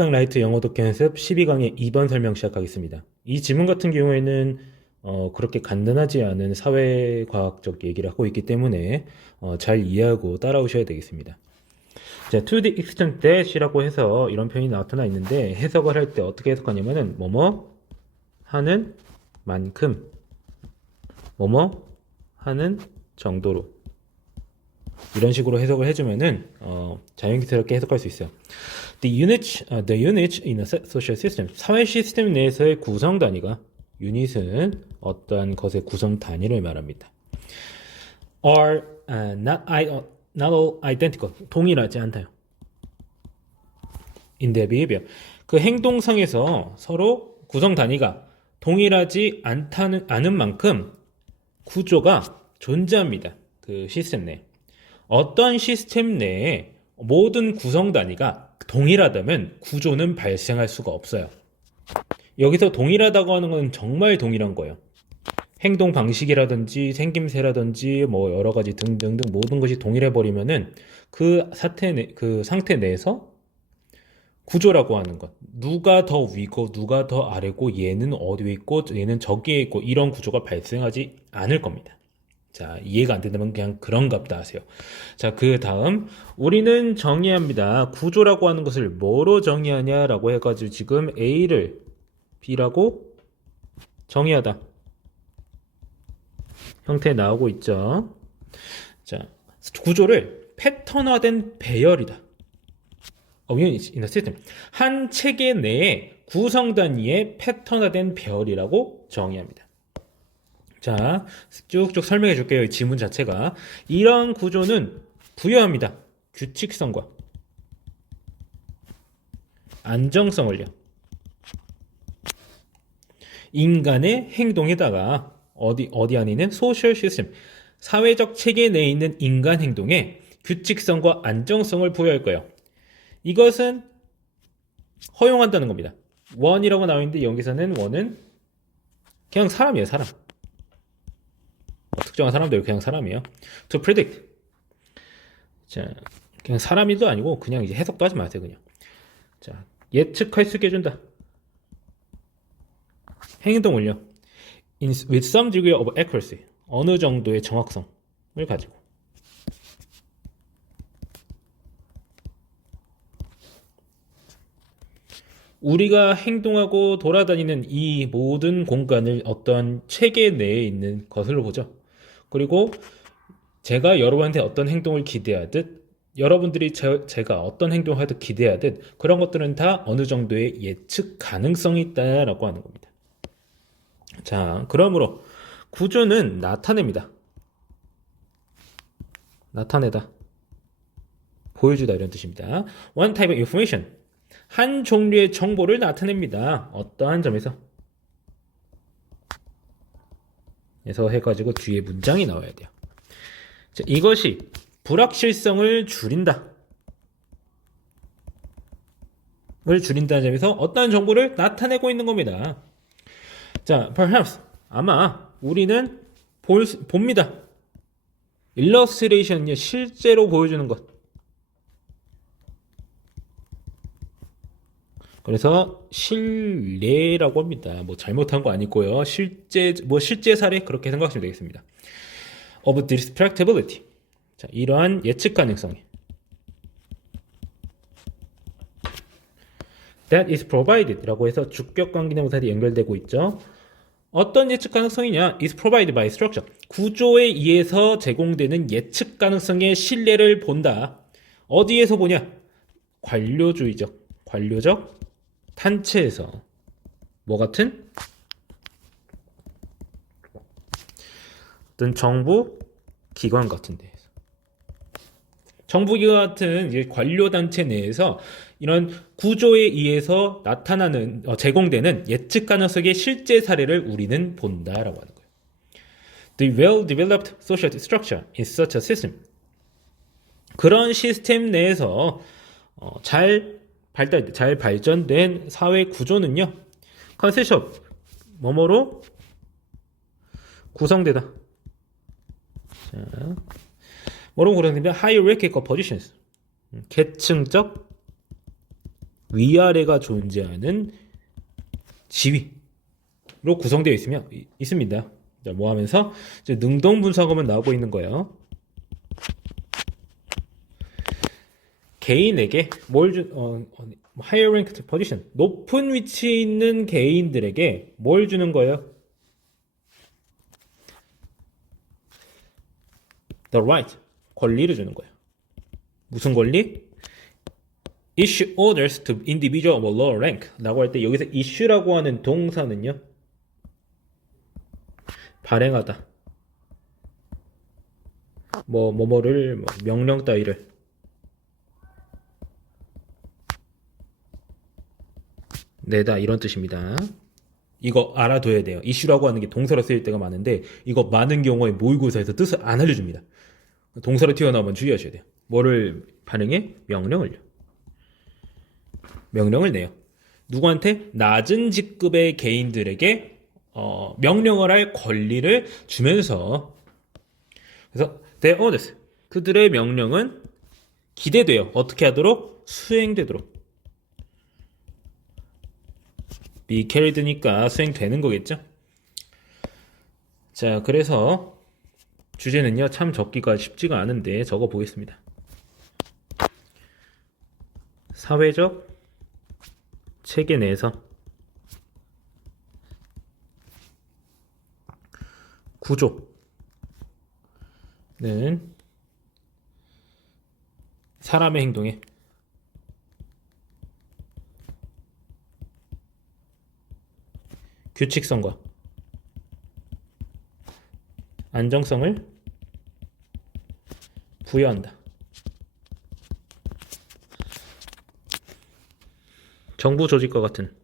스펙라이트 영어 독해 연습 12강의 2번 설명 시작하겠습니다. 이 지문 같은 경우에는 그렇게 간단하지 않은 사회과학적 얘기를 하고 있기 때문에 잘 이해하고 따라오셔야 되겠습니다. 자, to the extent that이라고 해서 이런 표현이 나타나 있는데 해석을 할 때 어떻게 해석하냐면은 뭐뭐 하는 만큼 뭐뭐 하는 정도로 이런 식으로 해석을 해주면은 자연스럽게 해석할 수 있어요. The unit in a social system. 사회 시스템 내에서의 구성 단위가 유닛은 어떠한 것의 구성 단위를 말합니다. Are not all identical. 동일하지 않다요. In their behavior. 그 행동상에서 서로 구성 단위가 동일하지 않은 만큼 구조가 존재합니다. 그 시스템 내에. 어떤 시스템 내에 모든 구성 단위가 동일하다면 구조는 발생할 수가 없어요. 여기서 동일하다고 하는 건 정말 동일한 거예요. 행동 방식이라든지 생김새라든지 뭐 여러 가지 등등등 모든 것이 동일해 버리면은 그 상태 내에서 구조라고 하는 것, 누가 더 위고 누가 더 아래고 얘는 어디에 있고 얘는 저기에 있고 이런 구조가 발생하지 않을 겁니다. 자, 이해가 안 된다면 그냥 그런갑다 하세요. 자, 그 다음 우리는 정의합니다. 구조라고 하는 것을 뭐로 정의하냐라고 해가지고 지금 A를 B라고 정의하다 형태 나오고 있죠. 자, 구조를 패턴화된 배열이다. unit in a system. 한 체계 내에 구성 단위의 패턴화된 배열이라고 정의합니다. 자, 쭉쭉 설명해 줄게요. 이 지문 자체가. 이런 구조는 부여합니다. 규칙성과 안정성을요. 인간의 행동에다가 어디 안에 있는 소셜 시스템, 사회적 체계 내에 있는 인간 행동에 규칙성과 안정성을 부여할 거예요. 이것은 허용한다는 겁니다. 원이라고 나와 있는데 여기서는 원은 그냥 사람이에요, 사람. 특정한 사람들 그냥 사람이에요. To predict. 자, 그냥 사람이도 아니고 그냥 이제 해석도 하지 마세요, 그냥. 자, 예측할 수 있게 해준다. 행동을요. With some degree of accuracy. 어느 정도의 정확성을 가지고. 우리가 행동하고 돌아다니는 이 모든 공간을 어떤 체계 내에 있는 것으로 보죠. 그리고 제가 여러분한테 어떤 행동을 기대하듯 여러분들이 제가 어떤 행동을 하듯 기대하듯 그런 것들은 다 어느 정도의 예측 가능성이 있다라고 하는 겁니다. 자, 그러므로 구조는 나타냅니다. 나타내다. 보여주다 이런 뜻입니다. One type of information. 한 종류의 정보를 나타냅니다. 어떠한 점에서. 그래서 해가지고 뒤에 문장이 나와야 돼요. 자, 이것이 불확실성을 줄인다. 을 줄인다는 점에서 어떠한 정보를 나타내고 있는 겁니다. 자, perhaps 아마 우리는 봅니다. illustration은요, 실제로 보여주는 것. 그래서 실례라고 합니다. 뭐 잘못한 거 아니고요. 실제 사례 그렇게 생각하시면 되겠습니다. of distractibility. 자, 이러한 예측 가능성이 that is provided라고 해서 주격 관계대명사들이 연결되고 있죠. 어떤 예측 가능성이냐? is provided by structure. 구조에 의해서 제공되는 예측 가능성의 신뢰를 본다. 어디에서 보냐? 관료적 단체에서. 뭐 같은? 어떤 정부 기관 같은 데에서. 정부 기관 같은 이제 관료 단체 내에서 이런 구조에 의해서 나타나는 제공되는 예측 가능성의 실제 사례를 우리는 본다라고 하는 거예요. The well-developed social structure in such a system. 그런 시스템 내에서 잘 발전된 사회 구조는요. consists of 뭐뭐로 구성되다. 자, 뭐로 구성됩니다? hierarchical positions. 계층적 위아래가 존재하는 지위로 구성되어 있습니다. 자, 뭐 하면서 이제 능동분석하면 나오고 있는 거예요. 개인에게 higher ranked position, 높은 위치에 있는 개인들에게 뭘 주는 거예요? The right, 권리를 주는 거예요. 무슨 권리? Issue orders to individual of a lower rank 라고 할 때 여기서 issue라고 하는 동사는요, 발행하다, 뭐뭐를 명령 따위를 내다, 이런 뜻입니다. 이거 알아둬야 돼요. issue라고 하는 게 동사로 쓰일 때가 많은데 이거 많은 경우에 모의고사에서 뜻을 안 알려줍니다. 동사로 튀어나오면 주의하셔야 돼요. 뭐를 발행해? 명령을 내요. 누구한테? 낮은 직급의 개인들에게 명령을 할 권리를 주면서, 그래서 their orders, 그들의 명령은 기대돼요. 어떻게 하도록? 수행되도록. be carried니까 수행되는 거겠죠? 자, 그래서 주제는요, 참 적기가 쉽지가 않은데 적어 보겠습니다. 사회적 체계 내에서 구조는 사람의 행동에 규칙성과 안정성을 부여한다. 정부 조직과 같은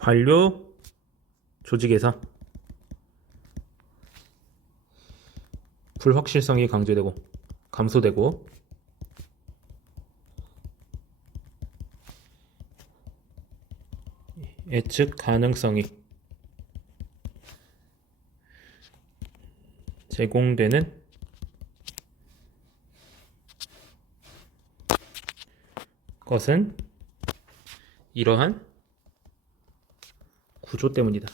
관료 조직에서 불확실성이 강조되고 감소되고 예측 가능성이 제공되는 것은 이러한 구조 때문이다.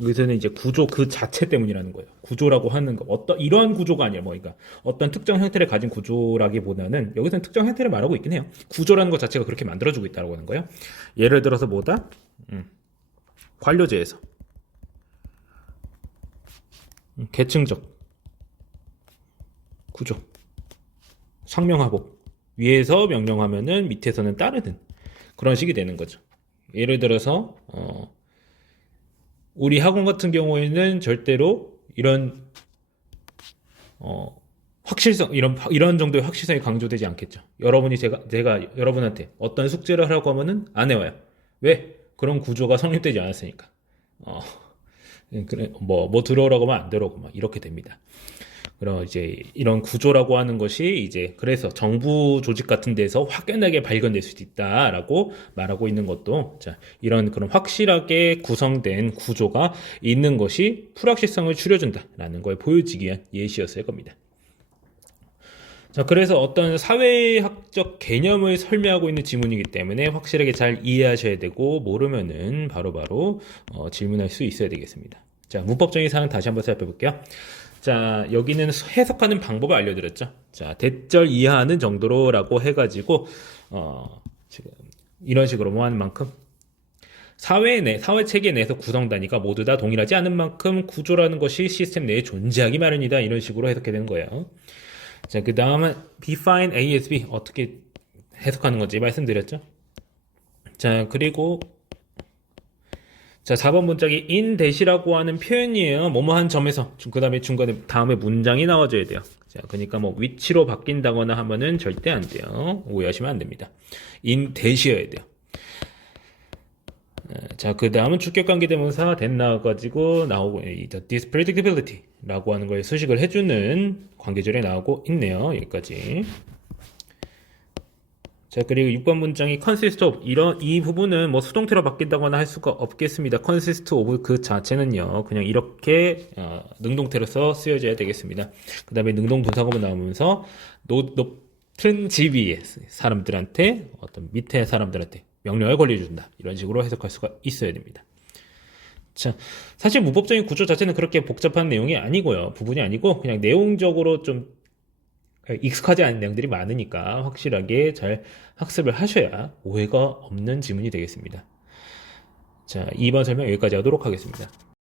여기서는 이제 구조 그 자체 때문이라는 거예요. 구조라고 하는 거, 이러한 구조가 아니야. 그러니까 어떤 특정 형태를 가진 구조라기보다는 여기서는 특정 형태를 말하고 있긴 해요. 구조라는 것 자체가 그렇게 만들어주고 있다고 하는 거예요. 예를 들어서 뭐다? 관료제에서 계층적 구조, 상명하복, 위에서 명령하면은 밑에서는 따르는 그런 식이 되는 거죠. 예를 들어서 우리 학원 같은 경우에는 절대로 이런 확실성, 이런 정도의 확실성이 강조되지 않겠죠. 여러분이 제가 여러분한테 어떤 숙제를 하라고 하면은 안 해와요. 왜? 그런 구조가 성립되지 않았으니까. 그래, 뭐 들어오라고 하면 안 들어오고 막 이렇게 됩니다. 그럼 이제 이런 구조라고 하는 것이 이제 그래서 정부 조직 같은 데서 확연하게 발견될 수도 있다라고 말하고 있는 것도, 자, 이런 그런 확실하게 구성된 구조가 있는 것이 불확실성을 줄여준다라는 걸 보여주기 위한 예시였을 겁니다. 자, 그래서 어떤 사회학적 개념을 설명하고 있는 지문이기 때문에 확실하게 잘 이해하셔야 되고, 모르면은 바로바로 질문할 수 있어야 되겠습니다. 자, 문법적인 사항 다시 한번 살펴볼게요. 자, 여기는 해석하는 방법을 알려드렸죠. 자, 대절 이하하는 정도로라고 해가지고 지금 이런 식으로 뭐 하는 만큼 사회 체계 내에서 구성 단위가 모두 다 동일하지 않은 만큼 구조라는 것이 시스템 내에 존재하기 마련이다. 이런 식으로 해석해 되는 거예요. 자, 그 다음은 define A as B 어떻게 해석하는 건지 말씀드렸죠. 자, 그리고 자, 4번 문짝이 in 대시라고 하는 표현이에요. 뭐뭐한 점에서 그 다음에 중간에 다음에 문장이 나와줘야 돼요. 자, 그러니까 뭐 위치로 바뀐다거나 하면은 절대 안 돼요. 오해하시면 안 됩니다. in 대시여야 돼요. 자, 그 다음은 주격관계대명사 that 나와가지고 나오고 this predictability 라고 하는 걸 수식을 해주는 관계절에 나오고 있네요. 여기까지. 자, 그리고 6번 문장이 consist of 이 부분은 뭐 수동태로 바뀐다거나 할 수가 없겠습니다. consist of 그 자체는요, 그냥 이렇게 능동태로서 쓰여져야 되겠습니다. 그 다음에 능동 분사구문 나오면서 높은 집 위에 사람들한테 어떤 밑에 사람들한테 명령을 권리준다. 이런 식으로 해석할 수가 있어야 됩니다. 자, 사실 문법적인 구조 자체는 그렇게 복잡한 내용이 아니고요. 부분이 아니고 그냥 내용적으로 좀 익숙하지 않은 내용들이 많으니까 확실하게 잘 학습을 하셔야 오해가 없는 지문이 되겠습니다. 자, 2번 설명 여기까지 하도록 하겠습니다.